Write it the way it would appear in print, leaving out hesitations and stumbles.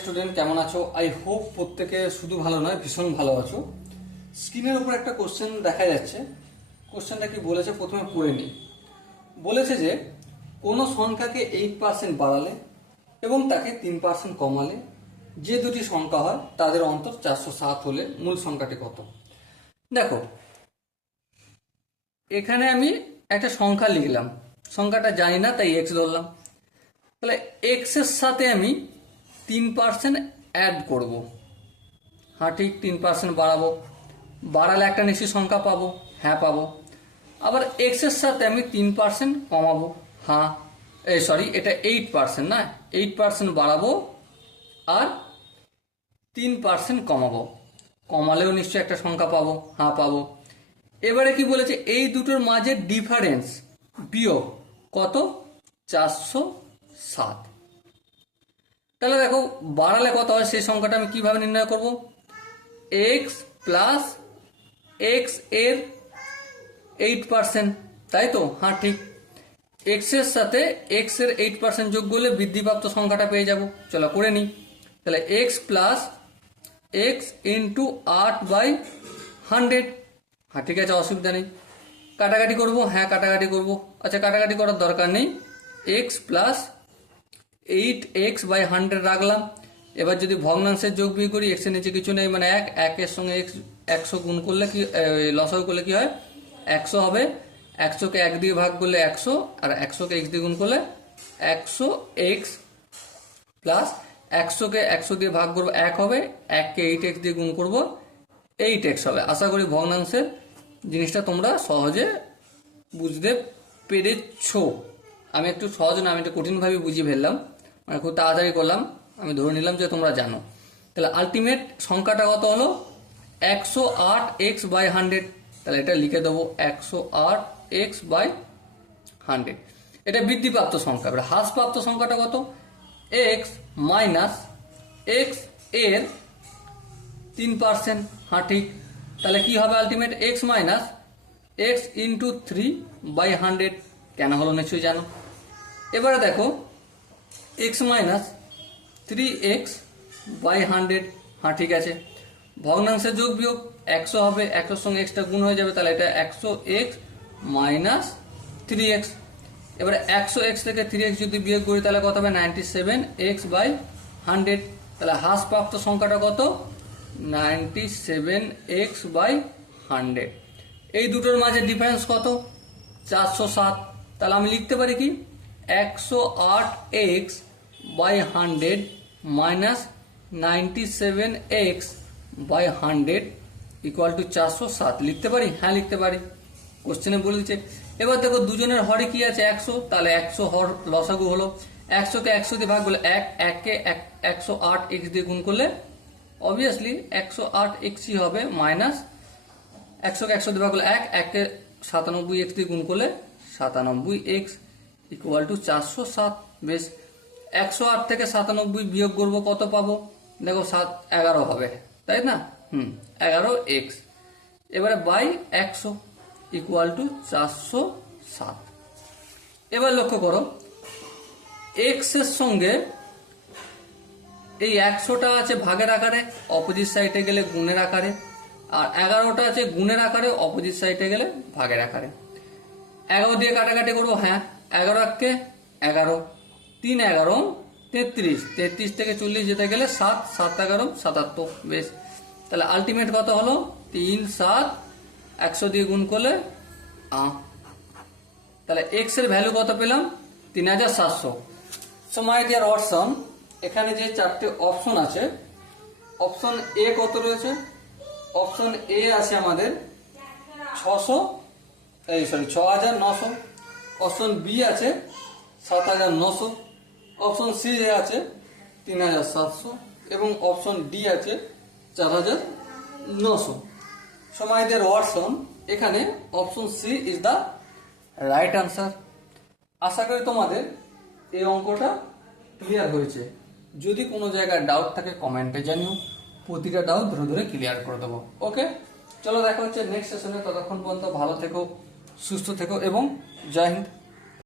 Student কেমন আছো? I hope প্রত্যেকে শুধু ভালো নয় ভীষণ ভালো আছো। স্ক্রিনের উপর একটা কোশ্চেন দেখা যাচ্ছে। কোশ্চেনটা কি বলেছে প্রথমে পড়ে নিই। বলেছে যে কোনো সংখ্যাকে 8% বাড়ালে এবং তাকে 3% কমালে যে দুটি সংখ্যা হয় তাদের অন্তর 407 হলে মূল সংখ্যাটি কত? দেখো, এখানে আমি একটা সংখ্যা লিখলাম, সংখ্যাটা জানি না তাই এক্স ধরলাম। তাহলে এক্স এর সাথে আমি 3% অ্যাড করব। হ্যাঁ ঠিক, 3% বাড়াবো। বাড়ালে একটা নিশ্চিত সংখ্যা পাবো, হ্যাঁ পাবো। আবার এক্স এর সাথে আমি 3% কমাবো, হ্যাঁ এটা 8% না, 8% বাড়াবো আর 3% কমাবো। কমালেও নিশ্চয়ই একটা সংখ্যা পাবো, হ্যাঁ পাবো। এবারে কি বলেছে, এই দুটোর মাঝে ডিফারেন্স বিয়োগ কত? 407। তাহলে দেখো, বাড়ালে কত হয় সেই সংখ্যাটা আমি কিভাবে নির্ণয় করব? এক্স প্লাস এক্স এর 8%, তাই তো? হ্যাঁ ঠিক, এক্স এর সাথে এক্স এর 8% যোগ করলে বৃদ্ধিপ্রাপ্ত সংখ্যাটা পেয়ে যাব। চলো করে নিই। তাহলে এক্স প্লাস এক্স ইন্টু 8/100। হ্যাঁ ঠিক আছে, অসুবিধা নেই। কাটাকাটি করবো, হ্যাঁ কাটাকাটি করবো। আচ্ছা, কাটাকাটি করার দরকার নেই। এক্স প্লাস 8x/100 রাখলাম। এবার যদি ভগ্নাংশের যোগ বিয়োগ করি, এক্স এর নিচে কিছু নেই মানে এক, একের সঙ্গে এক্স 100 গুণ করলে কি লসাগু করলে কি হয়? 100 হবে। 100কে 1 দিয়ে ভাগ করলে 100, আর 100কে x দিয়ে গুণ করলে 100x প্লাস 100কে 100 দিয়ে ভাগ করবো 1 হবে, 1কে 8x দিয়ে গুণ করবো 8x হবে। আশা করি ভগ্নাংশের জিনিসটা তোমরা সহজে বুঝতে পেরেছো। আমি একটু সহজ না, আমি একটু কঠিনভাবে বুঝিয়ে ফেললাম, মানে খুব তাড়াতাড়ি করলাম। আমি ধরে নিলাম যে তোমরা জানো। তাহলে আলটিমেট সংখ্যাটা কত হলো? 108x/100। তাহলে এটা লিখে দেবো 108x/100। এটা বৃদ্ধিপ্রাপ্ত সংখ্যা। এবার হ্রাসপ্রাপ্ত সংখ্যাটা কত? এক্স মাইনাস এক্স এর 3%। হ্যাঁ ঠিক, তাহলে কি হবে ultimate? X minus x into 3/100। কেন হলো নিশ্চয়ই জানো। এবারে দেখো, এক্স মাইনাস 3x/100। হ্যাঁ ঠিক আছে, ভগ্নাংশের যোগ বিয়োগ 100 হবে, 100 সঙ্গে এক্সটা গুণ হয়ে যাবে, তাহলে এটা 100x মাইনাস 3x। এবারে 100x থেকে 3x যদি বিয়োগ করি তাহলে কত হবে? 97x/100। তাহলে হ্রাসপ্রাপ্ত সংখ্যাটা কত? 97x/100। এই দুটোর মাঝে ডিফারেন্স কত? 407। তাহলে আমি লিখতে পারি কি? 108x/100 minus 97x/100 equal to 407 লিখতে পারি? হ্যাঁ লিখতে পারি, কোশ্চেনে বলেছে। এবার দেখো, দুজনের হরে কি আছে? 100, তাহলে 100 হর লসাগু হলো। 100কে 100 দিয়ে ভাগ করলে 1কে 108x দিয়ে গুণ করলে অবভিয়াসলি 108xই হবে, মাইনাস 100কে 100 দিয়ে ভাগ করলে 1কে 97x দিয়ে গুণ করলে 97x ইকুয়াল টু 407। বেশ, 108 থেকে 97 বিয়োগ করবো, কত পাবো? দেখো 11 হবে, তাই না? 11x। এবারে বাই 100 ইকুয়াল টু 407। এবার লক্ষ্য করো, এক্স এর সঙ্গে এই 100টা আছে ভাগের আকারে, অপোজিট সাইডে গেলে গুণের আকারে, আর 11টা আছে গুণের আকারে, অপোজিট সাইডে গেলে ভাগের আকারে। 11 দিয়ে কাটাকাটি করবো, হ্যাঁ 11কে 11, 3 11 33, 33 থেকে 40 যেতে গেলে 7, 7 11 77। বেশ, তাহলে আলটিমেট কত হলো? 3 7, 100 দিয়ে গুণ করলে তাহলে এক্স এর ভ্যালু কত পেলাম? 3700। সো মাই ডিয়ার ওয়াটসন, এখানে যে 4টে অপশন আছে, অপশন এ কত রয়েছে? অপশন এ আছে আমাদের 6900। অপশন বি আছে 7900। অপশন সি আছে 3700 এবং অপশন ডি আছে 4900। সো মাই ডিয়ার ওয়াটসন, এখানে option C is the right answer. আশা করি তোমাদের এই অঙ্কটা ক্লিয়ার হয়েছে। যদি কোনো জায়গায় ডাউট থাকে কমেন্টে জানিও, প্রতিটা ডাউট ধরে ধরে ক্লিয়ার করে দেবো। ওকে, চলো দেখা হচ্ছে নেক্সট সেশনে। ততক্ষণ পর্যন্ত ভালো থেকো, সুস্থ থেকো এবং জয় হিন্দ।